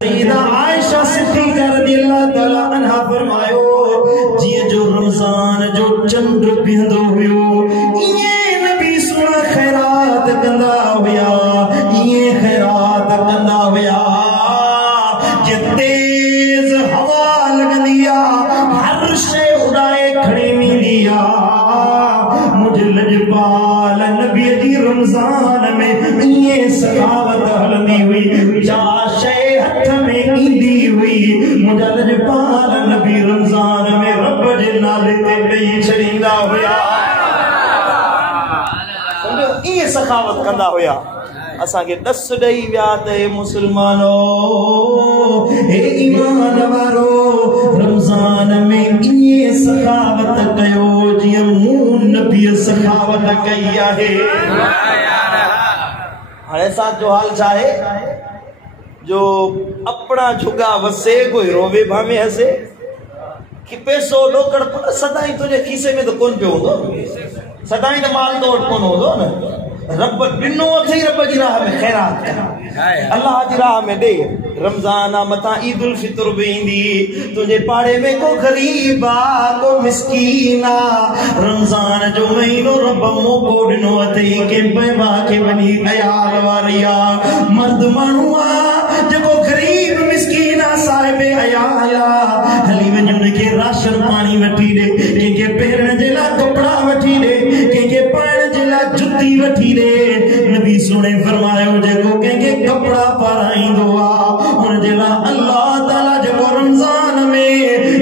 सईदा आयशा सिद्दीक़ा रज़ियल्लाहु तआला अन्हा फरमायो जिए जो रमजान जो चंड पिंदो हुयो इए नबी सुना खैरात कंदा हुया इए खैरात कंदा हुया जे तेज हवा लगंदिया हर शे उड़ाए खड़ी मिलिया मुझे लजपाल नबी जी रमजान में इए सखावत हलंदी हुई जा शे हथ में ईंदी हुई मुझे लजपाल नबी रमजान में रब जे नाले ते ॾेई छॾींदा हुया समझो इए सखावत कंदा हुया असा के दस दई विया ते मुसलमानो हे ईमान वारो रमजान में इए सखावत कयो जिए मूं नबी सखावत कई आहे हाणे साथ जो हाल चाहे जो अपना झुगा वसे कोई रोवे भावे हसे कि पैसो लोकड़ पुट सदाई तुझे खीसे में तो कोन पे होंदो सदाई तो माल तो कोन होंदो न रब दिनो थई रब जी राह में खैरात अल्लाह जी राह में दे रमजान मता ईद उल फितर भी इंदी तुझे पाड़े में को गरीबा को मिस्कीना रमजान जो महीनो रब मोको दिनो थई के बेवा के बनी अयाल वारिया मर्द मानुआ जको गरीब मिस्कीना साहिब अयाला हली वञण के राशन पानी वठी दे के पेरन जे ला कपड़ा वठी दे के पाण जे ला जुती वठी दे नबी सुने फरमायो जको के कपड़ा पाराईंदो आ उन जे ला अल्लाह ताला जको रमजान में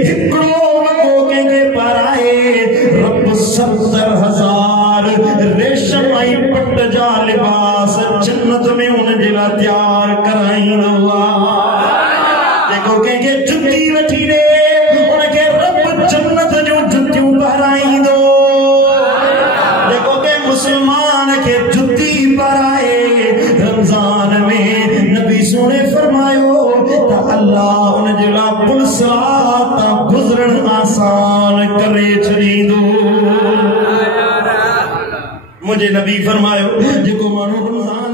हिकड़ो वको के पाराए रब 70,000 रेशम आई पट जा लिबास जन्नत में उन जे ला तैयार कराईंदो आ देखो के जुती वठी दे उनके रब जन्नत जो जुतियूं पाराईंदो देखो के मुसलमान के जुती पाराए रमजान में नबी सुने फरमायो ता अल्लाह उन जे ला पुल सिरात गुजरण आसान करे छड़ींदो मुझे नबी फरमायो जेको मानो रमजान